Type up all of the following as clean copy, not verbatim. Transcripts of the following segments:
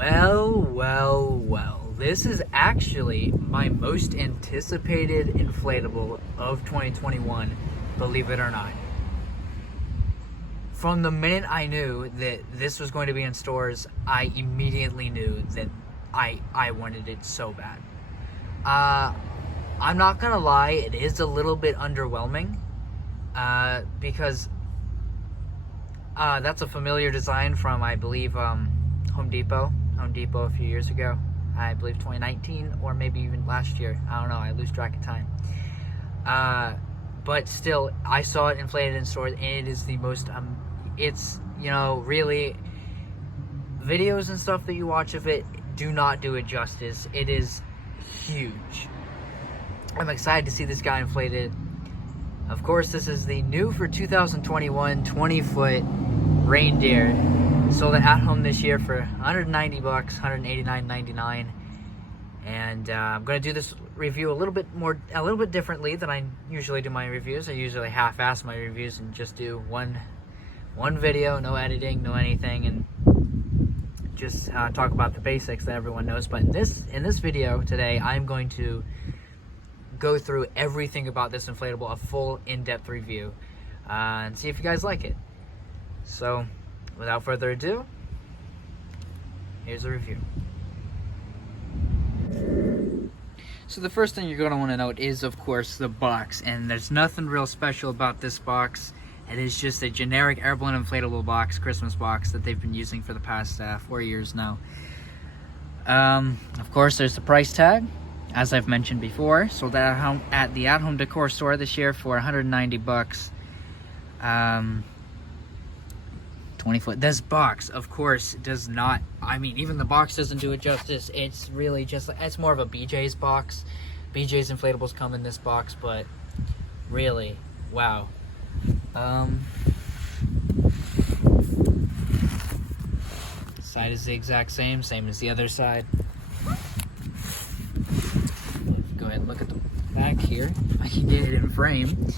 Well. This is actually my most anticipated inflatable of 2021, believe it or not. From the minute I knew that this was going to be in stores, I immediately knew that I wanted it so bad. I'm not gonna lie, it is a little bit underwhelming, because that's a familiar design from, I believe, Home Depot a few years ago. I believe 2019 or maybe even last year. I don't know, I lose track of time. But still, I saw it inflated in stores, and it is the most, it's, really, videos and stuff that you watch of it do not do it justice. It is huge. I'm excited to see this guy inflated. Of course, this is the new for 2021 20-foot reindeer. Sold it at home this year for $190, $189.99. And I'm gonna do this review a little bit differently than I usually do my reviews. I usually half-ass my reviews and just do one video, no editing, no anything, and just talk about the basics that everyone knows. But in this video today, I'm going to go through everything about this inflatable, a full in-depth review, and see if you guys like it. So, without further ado, here's the review. So the first thing you're going to want to note is, of course, the box. And there's nothing real special about this box. It is just a generic air balloon inflatable box, Christmas box, that they've been using for the past 4 years now. Of course, there's the price tag, as I've mentioned before. Sold at the At Home Decor store this year for $190. 20-foot. This box, of course, does not, even the box doesn't do it justice. It's really just, it's more of a BJ's box. BJ's inflatables come in this box, but really, wow. Side is the exact same as the other side. Go ahead and look at the back here, if I can get it in frame.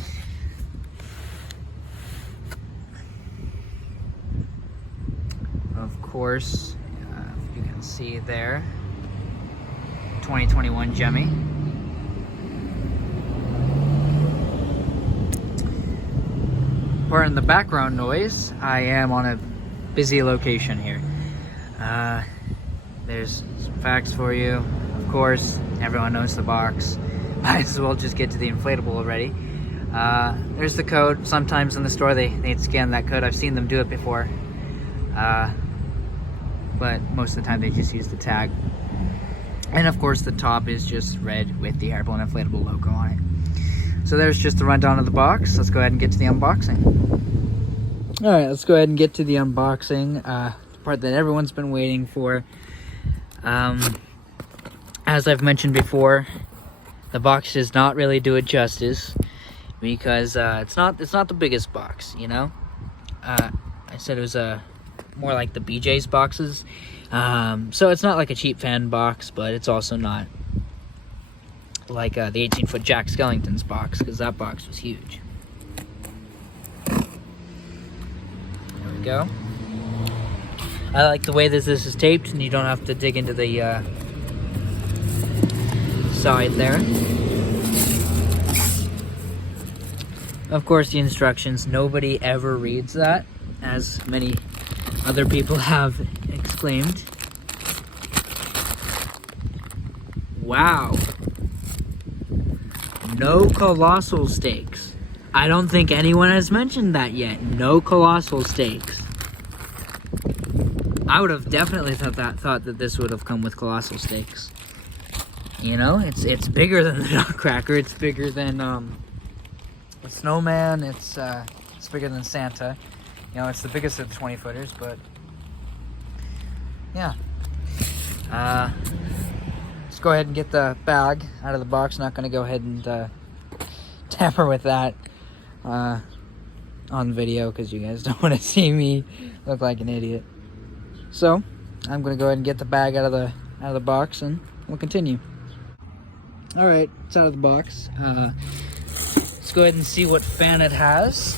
Of course, you can see there, 2021 Jemmy. Pardon the background noise, I am on a busy location here. There's some facts for you. Of course, everyone knows the box. Might as well just get to the inflatable already. There's the code. Sometimes in the store they scan that code. I've seen them do it before. But most of the time they just use the tag. And of course the top is just red with the air balloon inflatable logo on it. So there's just the rundown of the box. Let's go ahead and get to the unboxing. Alright, let's go ahead and get to the unboxing. The part that everyone's been waiting for. As I've mentioned before, the box does not really do it justice, because it's not the biggest box, I said it was more like the BJ's boxes. So it's not like a cheap fan box, but it's also not like the 18-foot Jack Skellington's box, because that box was huge. There we go. I like the way that this is taped, and you don't have to dig into the side there. Of course, the instructions, nobody ever reads that, as many other people have exclaimed. Wow. No colossal stakes. I don't think anyone has mentioned that yet. No colossal stakes. I would have definitely thought that this would have come with colossal stakes. It's bigger than the Nutcracker. It's bigger than the Snowman. It's bigger than Santa. It's the biggest of the 20-footers, but yeah. Let's go ahead and get the bag out of the box. Not going to go ahead and tamper with that on video, because you guys don't want to see me look like an idiot. So I'm going to go ahead and get the bag out of the box, and we'll continue. All right, it's out of the box. Let's go ahead and see what fan it has.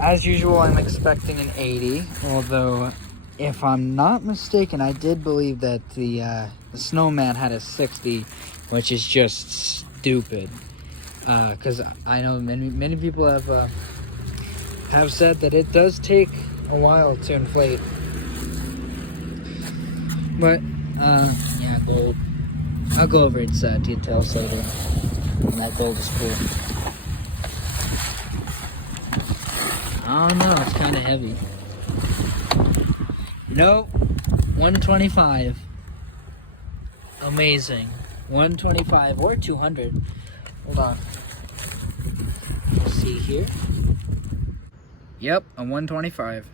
As usual, I'm expecting an 80, although if I'm not mistaken, I did believe that the snowman had a 60, which is just stupid. Because I know many people have said that it does take a while to inflate. But yeah, gold. I'll go over its details later. And that gold is cool. I don't know, it's kind of heavy. Nope, 125. Amazing. 125 or 200. Hold on. Let's see here. Yep, a 125.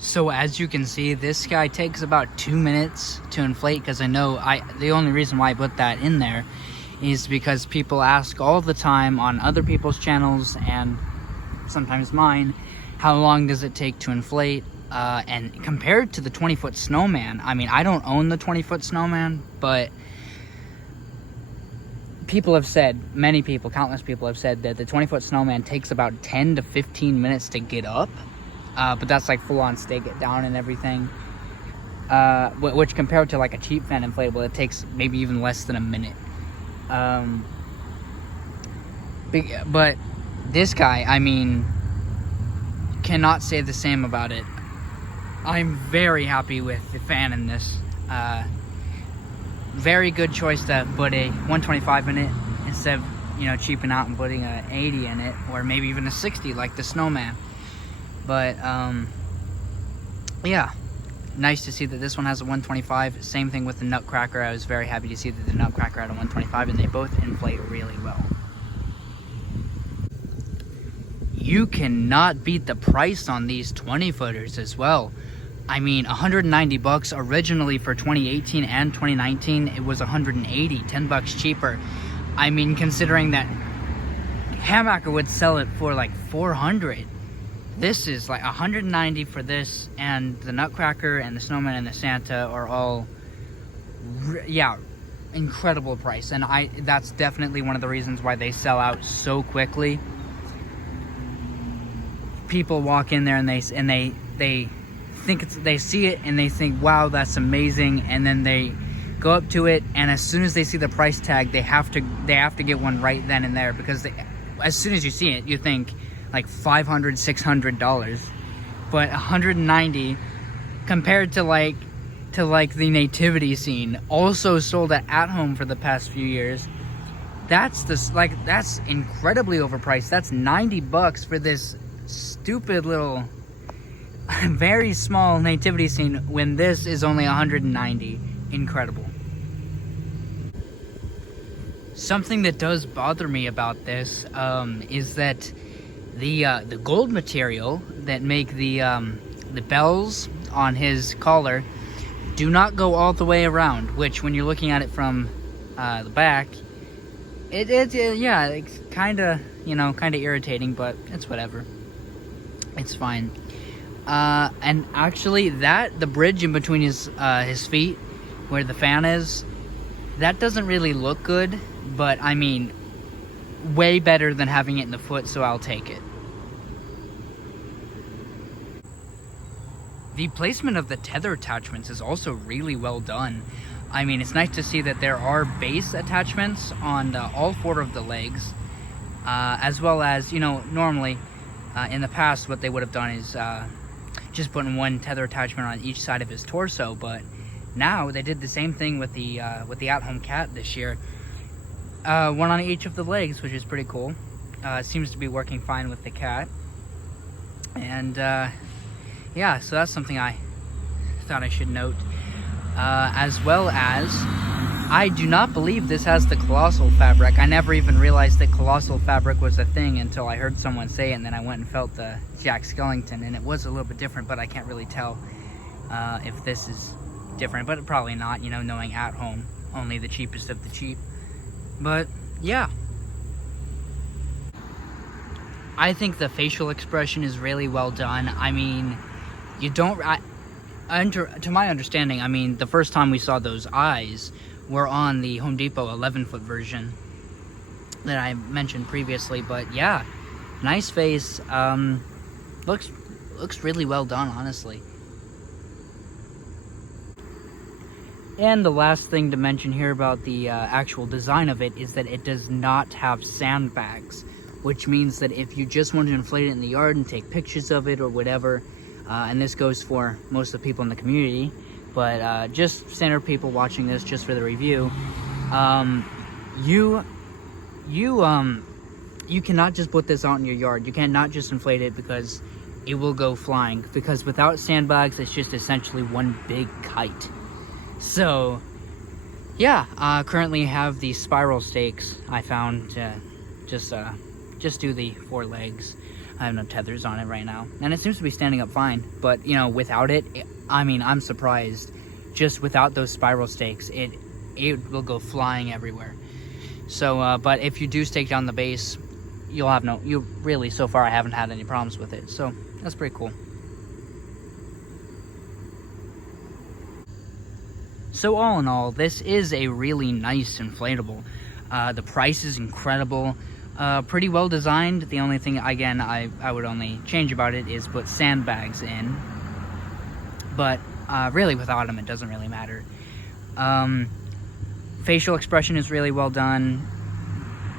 So as you can see, this guy takes about 2 minutes to inflate, because I know the only reason why I put that in there is because people ask all the time on other people's channels and sometimes mine, how long does it take to inflate? And compared to the 20-foot snowman, I mean, I don't own the 20-foot snowman, but people have said, many people, countless people have said that the 20-foot snowman takes about 10 to 15 minutes to get up. But that's like full on stake it down and everything. Which compared to like a cheap fan inflatable, it takes maybe even less than a minute. But this guy, I mean, cannot say the same about it. I'm very happy with the fan in this. very good choice to put a 125 in it instead of, you know, cheaping out and putting a 80 in it, or maybe even a 60 like the Snowman. But yeah, nice to see that this one has a 125. Same thing with the Nutcracker. I was very happy to see that the Nutcracker had a 125, and they both inflate really well. You cannot beat the price on these 20-footers as well. I mean, 190 bucks originally for 2018 and 2019. It was 180, 10 bucks cheaper. I mean, considering that Hammacher would sell it for like 400. This is like 190 for this, and the Nutcracker and the Snowman and the Santa are all, yeah, incredible price. And that's definitely one of the reasons why they sell out so quickly. People walk in there and they think they see it and they think, wow, that's amazing, and then they go up to it, and as soon as they see the price tag, they have to get one right then and there, because as soon as you see it, you think like $500, $600, but 190 compared to like the nativity scene, also sold at home for the past few years. That's incredibly overpriced. That's 90 bucks for this stupid little very small nativity scene, when this is only 190. Incredible. Something that does bother me about this is that the gold material that make the bells on his collar do not go all the way around, which when you're looking at it from the back, yeah, it's kind of irritating, but it's whatever. It's fine. And actually, the bridge in between his feet, where the fan is, that doesn't really look good, but I mean, way better than having it in the foot, so I'll take it. The placement of the tether attachments is also really well done. I mean, it's nice to see that there are base attachments on all 4 of the legs, as well as, you know, normally in the past what they would have done is just putting one tether attachment on each side of his torso, but now they did the same thing with the at-home cat this year. One on each of the legs, which is pretty cool. It seems to be working fine with the cat. And yeah, so that's something I thought I should note. As well as, I do not believe this has the colossal fabric. I never even realized that colossal fabric was a thing until I heard someone say it, and then I went and felt the Jack Skellington, and it was a little bit different, but I can't really tell if this is different, but probably not, you know, knowing at home, only the cheapest of the cheap. But yeah, I think the facial expression is really well done. I mean, to my understanding, I mean, the first time we saw those eyes were on the Home Depot 11-foot version that I mentioned previously. But yeah, nice face. Looks really well done, honestly. And the last thing to mention here about the actual design of it is that it does not have sandbags, which means that if you just want to inflate it in the yard and take pictures of it or whatever, and this goes for most of the people in the community, but just standard people watching this just for the review, you cannot just put this out in your yard. You cannot just inflate it, because it will go flying, because without sandbags, it's just essentially one big kite. So yeah, currently have the spiral stakes I found to just do the 4 legs. I have no tethers on it right now, and it seems to be standing up fine, but you know, without it, I mean, I'm surprised. Just without those spiral stakes, it will go flying everywhere. So but if you do stake down the base, you really, so far I haven't had any problems with it, so that's pretty cool. So all in all, this is a really nice inflatable. The price is incredible. Pretty well designed. The only thing, again, I would only change about it is put sandbags in. But really, without them, it doesn't really matter. Facial expression is really well done.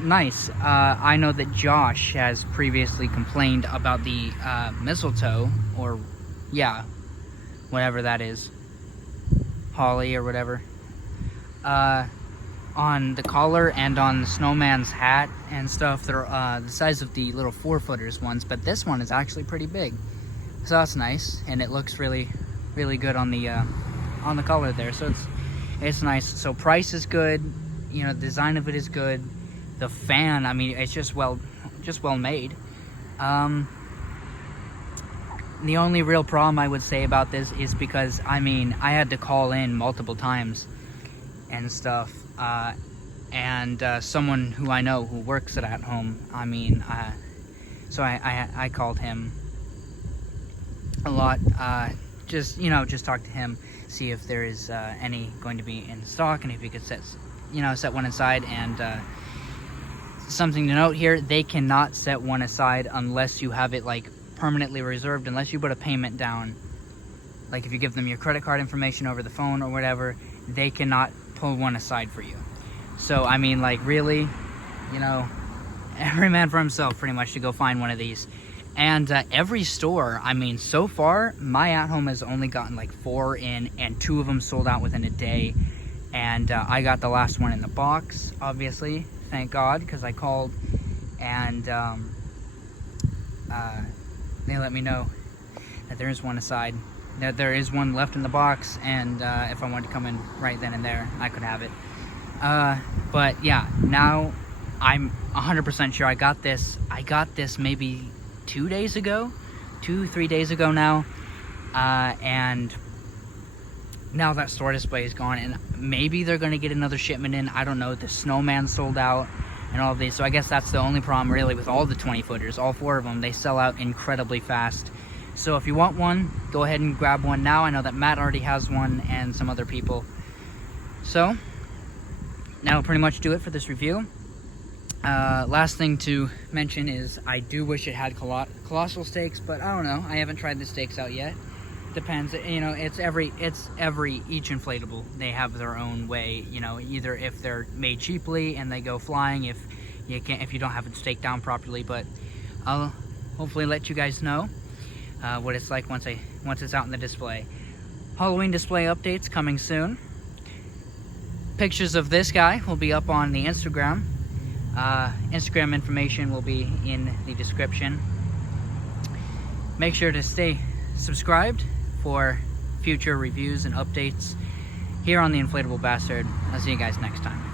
Nice. I know that Josh has previously complained about the mistletoe, or yeah, whatever that is. Holly or whatever. on the collar and on the snowman's hat and stuff. They're the size of the little 4-footers ones, but this one is actually pretty big, so that's nice, and it looks really good on the collar there, so it's nice. So price is good, you know, the design of it is good. The fan, I mean, it's just well made. The only real problem I would say about this is because, I mean, I had to call in multiple times and stuff, and someone who I know who works at home, I mean, so I called him a lot, just talk to him, see if there is any going to be in stock, and if he could set one aside. And something to note here, they cannot set one aside unless you have it like permanently reserved, unless you put a payment down. Like if you give them your credit card information over the phone or whatever, they cannot pull one aside for you. So I mean, like, really, you know, every man for himself pretty much to go find one of these. And every store, I mean, so far my at-home has only gotten like 4 in, and 2 of them sold out within a day. And I got the last one in the box, obviously, thank God, because I called, and they let me know that there is one aside, that there is one left in the box, and if I wanted to come in right then and there, I could have it. But yeah, now I'm 100% sure I got this maybe 2 days ago, 2-3 days ago now, and now that store display is gone, and maybe they're going to get another shipment in. I don't know. The snowman sold out and all of these, so I guess that's the only problem really with all the 20-footers. All 4 of them, they sell out incredibly fast. So if you want one, go ahead and grab one now. I know that Matt already has one, and some other people. So that'll pretty much do it for this review. Last thing to mention is I do wish it had colossal stakes, but I don't know. I haven't tried the stakes out yet. Depends, you know, each inflatable, they have their own way, you know, either if they're made cheaply and they go flying, if you don't have it staked down properly. But I'll hopefully let you guys know what it's like once it's out in the display. Halloween display updates coming soon. Pictures of this guy will be up on the Instagram. Instagram information will be in the description. Make sure to stay subscribed for future reviews and updates here on the Inflatable Bastard. I'll see you guys next time.